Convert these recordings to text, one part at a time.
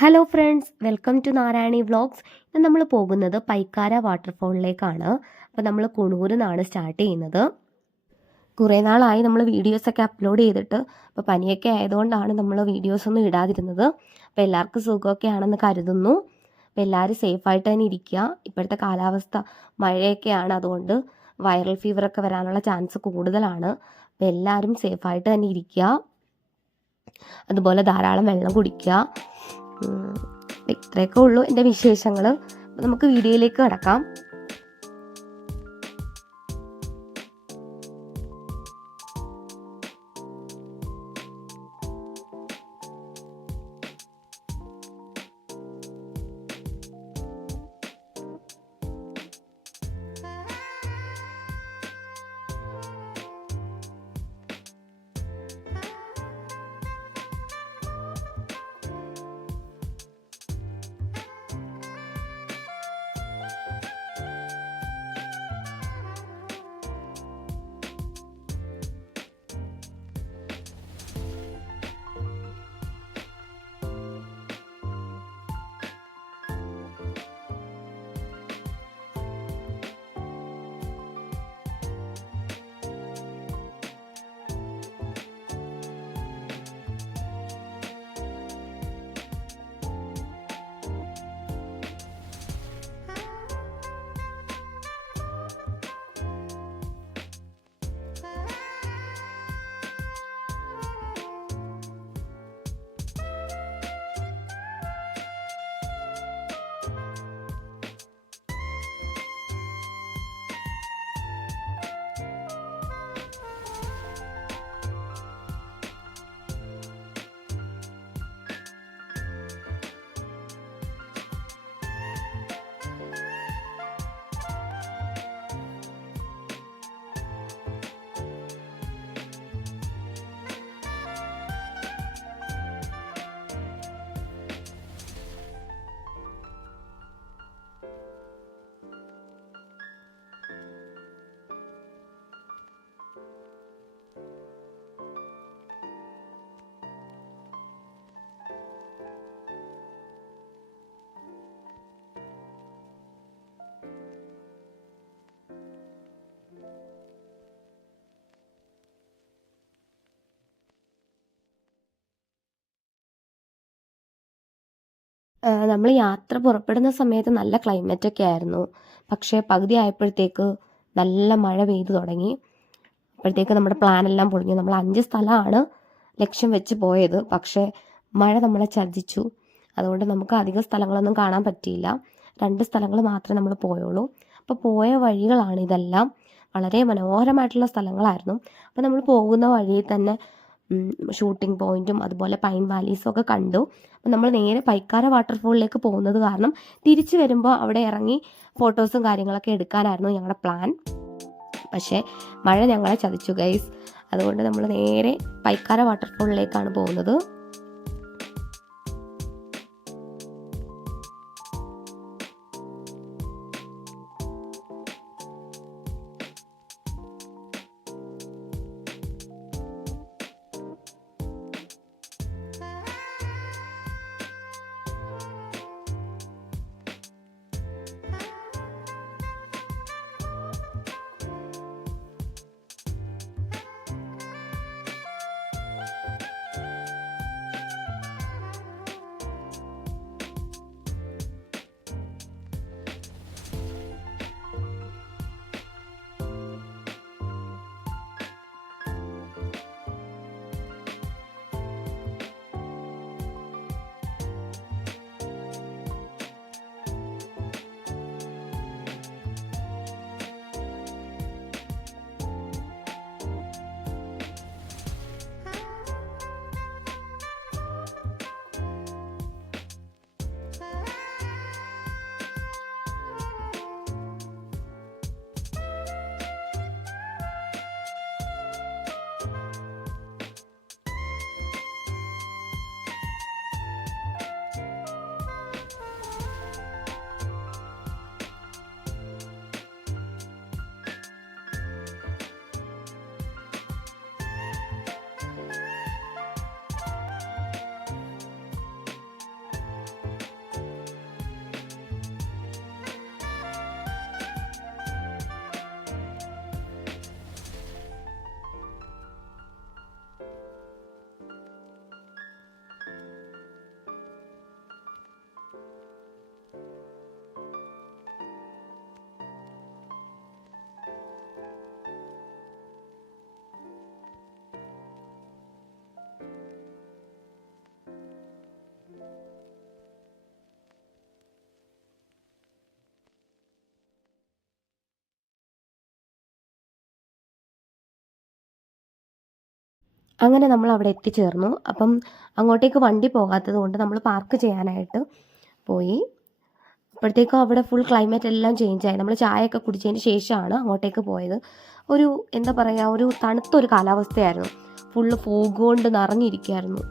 Hello friends, welcome to Narayani vlogs. ഇന്ന് നമ്മൾ പോകുന്നത് പൈക്കാര വാട്ടർഫോളിലേക്കാണ്. അപ്പോൾ നമ്മൾ കുണൂരിൽ നിന്നാണ് സ്റ്റാർട്ട് ചെയ്യുന്നത്. കുറേ നാളായി നമ്മൾ വീഡിയോസൊക്കെ അപ്ലോഡ് ചെയ്തിട്ട്. അപ്പോൾ പനിയൊക്കെ ആയതുകൊണ്ടാണ് നമ്മൾ വീഡിയോസൊന്നും ഇടാതിരുന്നത്. അപ്പോൾ എല്ലാവർക്കും സുഖമൊക്കെ ആണെന്ന് കരുതുന്നു. അപ്പോൾ എല്ലാവരും സേഫായിട്ട് തന്നെ ഇരിക്കുക. ഇപ്പോഴത്തെ കാലാവസ്ഥ മഴയൊക്കെയാണ്, അതുകൊണ്ട് വൈറൽ ഫീവറൊക്കെ വരാനുള്ള ചാൻസ് കൂടുതലാണ്. അപ്പോൾ എല്ലാവരും സേഫായിട്ട് തന്നെ ഇരിക്കുക. അതുപോലെ ധാരാളം വെള്ളം കുടിക്കുക. ഇത്രയൊക്കെ ഉള്ളൂ എൻ്റെ വിശേഷങ്ങൾ. നമുക്ക് വീഡിയോയിലേക്ക് കിടക്കാം. നമ്മൾ യാത്ര പുറപ്പെടുന്ന സമയത്ത് നല്ല ക്ലൈമറ്റൊക്കെ ആയിരുന്നു. പക്ഷേ പകുതി ആയപ്പോഴത്തേക്ക് നല്ല മഴ പെയ്തു തുടങ്ങി. അപ്പോഴത്തേക്ക് നമ്മുടെ പ്ലാനെല്ലാം പൊളിഞ്ഞു. നമ്മൾ 5 സ്ഥലമാണ് ലക്ഷ്യം വെച്ച് പോയത്. പക്ഷേ മഴ നമ്മളെ ചതിച്ചു. അതുകൊണ്ട് നമുക്ക് അധികം സ്ഥലങ്ങളൊന്നും കാണാൻ പറ്റിയില്ല. 2 സ്ഥലങ്ങൾ മാത്രമേ നമ്മൾ പോയുള്ളൂ. അപ്പോൾ പോയ വഴികളാണ് ഇതെല്ലാം. വളരെ മനോഹരമായിട്ടുള്ള സ്ഥലങ്ങളായിരുന്നു. അപ്പോൾ നമ്മൾ പോകുന്ന വഴിയിൽ തന്നെ ഷൂട്ടിംഗ് പോയിന്റും അതുപോലെ പൈൻ വാലീസും ഒക്കെ കണ്ടു. അപ്പം നമ്മൾ നേരെ പൈക്കാര വാട്ടർഫോളിലേക്ക് പോകുന്നത് കാരണം തിരിച്ചു വരുമ്പോൾ അവിടെ ഇറങ്ങി ഫോട്ടോസും കാര്യങ്ങളൊക്കെ എടുക്കാനായിരുന്നു ഞങ്ങളുടെ പ്ലാൻ. പക്ഷേ മഴ ഞങ്ങളെ ചതിച്ചു ഗൈസ്. അതുകൊണ്ട് നമ്മൾ നേരെ പൈക്കാര വാട്ടർഫോളിലേക്കാണ് പോകുന്നത്. അങ്ങനെ നമ്മൾ അവിടെ എത്തിച്ചേർന്നു. അപ്പം അങ്ങോട്ടേക്ക് വണ്ടി പോകാത്തത് കൊണ്ട് നമ്മൾ പാർക്ക് ചെയ്യാനായിട്ട് പോയി. അപ്പോഴത്തേക്കും അവിടെ ഫുൾ ക്ലൈമറ്റ് എല്ലാം ചേഞ്ചായി. നമ്മൾ ചായയൊക്കെ കുടിച്ചതിന് ശേഷമാണ് അങ്ങോട്ടേക്ക് പോയത്. ഒരു എന്താ പറയുക, ഒരു തണുത്തൊരു കാലാവസ്ഥയായിരുന്നു. ഫുള്ള് ഫോഗ് കൊണ്ട് നിറഞ്ഞിരിക്കുകയായിരുന്നു.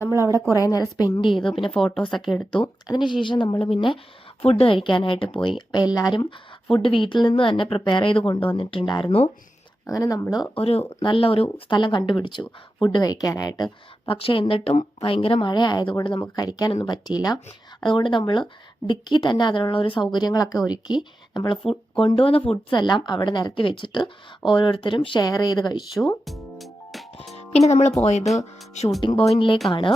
നമ്മളവിടെ കുറേ നേരം സ്പെൻഡ് ചെയ്തു. പിന്നെ ഫോട്ടോസൊക്കെ എടുത്തു. അതിനുശേഷം നമ്മൾ പിന്നെ ഫുഡ് കഴിക്കാനായിട്ട് പോയി. അപ്പോൾ എല്ലാവരും ഫുഡ് വീട്ടിൽ നിന്ന് തന്നെ പ്രിപ്പയർ ചെയ്ത് കൊണ്ടുവന്നിട്ടുണ്ടായിരുന്നു. അങ്ങനെ നമ്മൾ നല്ല ഒരു സ്ഥലം കണ്ടുപിടിച്ചു ഫുഡ് കഴിക്കാനായിട്ട്. പക്ഷേ എന്നിട്ടും ഭയങ്കര മഴ ആയതുകൊണ്ട് നമുക്ക് കഴിക്കാനൊന്നും പറ്റിയില്ല. അതുകൊണ്ട് നമ്മൾ ഡിക്കി തന്നെ അതിനുള്ള ഒരു സൗകര്യങ്ങളൊക്കെ ഒരുക്കി നമ്മൾ കൊണ്ടുവന്ന ഫുഡ്സ് എല്ലാം അവിടെ നിരത്തി വെച്ചിട്ട് ഓരോരുത്തരും ഷെയർ ചെയ്ത് കഴിച്ചു. പിന്നെ നമ്മൾ പോയത് ഷൂട്ടിംഗ് പോയിന്റിലേക്കാണ്.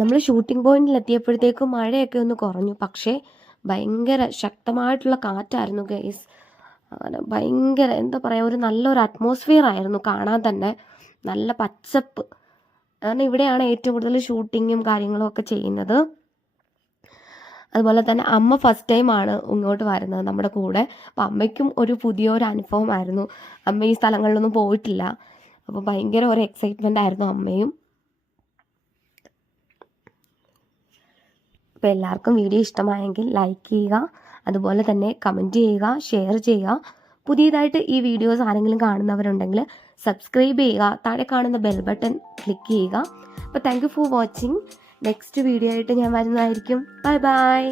നമ്മൾ ഷൂട്ടിംഗ് പോയിന്റിലെത്തിയപ്പോഴത്തേക്കും മഴയൊക്കെ ഒന്ന് കുറഞ്ഞു. പക്ഷേ ഭയങ്കര ശക്തമായിട്ടുള്ള കാറ്റായിരുന്നു ഗൈസ്. അങ്ങനെ ഭയങ്കര എന്താ പറയുക, നല്ലൊരു അറ്റ്മോസ്ഫിയർ ആയിരുന്നു കാണാൻ തന്നെ. നല്ല പച്ചപ്പ്. കാരണം ഇവിടെയാണ് ഏറ്റവും കൂടുതൽ ഷൂട്ടിങ്ങും കാര്യങ്ങളും ഒക്കെ ചെയ്യുന്നത്. അതുപോലെ തന്നെ അമ്മ ഫസ്റ്റ് ടൈമാണ് ഇങ്ങോട്ട് വരുന്നത് നമ്മുടെ കൂടെ. അപ്പം അമ്മയ്ക്കും പുതിയൊരു അനുഭവമായിരുന്നു. അമ്മ ഈ സ്ഥലങ്ങളിലൊന്നും പോയിട്ടില്ല. അപ്പോൾ ഭയങ്കര ഒരു എക്സൈറ്റ്മെൻ്റ് ആയിരുന്നു അമ്മയും. അപ്പോൾ എല്ലാവർക്കും വീഡിയോ ഇഷ്ടമായെങ്കിൽ ലൈക്ക് ചെയ്യുക, അതുപോലെ തന്നെ കമൻറ്റ് ചെയ്യുക, ഷെയർ ചെയ്യുക. പുതിയതായിട്ട് ഈ വീഡിയോസ് ആരെങ്കിലും കാണുന്നവരുണ്ടെങ്കിൽ സബ്സ്ക്രൈബ് ചെയ്യുക, താഴെ കാണുന്ന ബെൽ ബട്ടൺ ക്ലിക്ക് ചെയ്യുക. അപ്പോൾ thank you for watching. Next video ആയിട്ട് ഞാൻ വരുന്നതായിരിക്കും. Bye bye.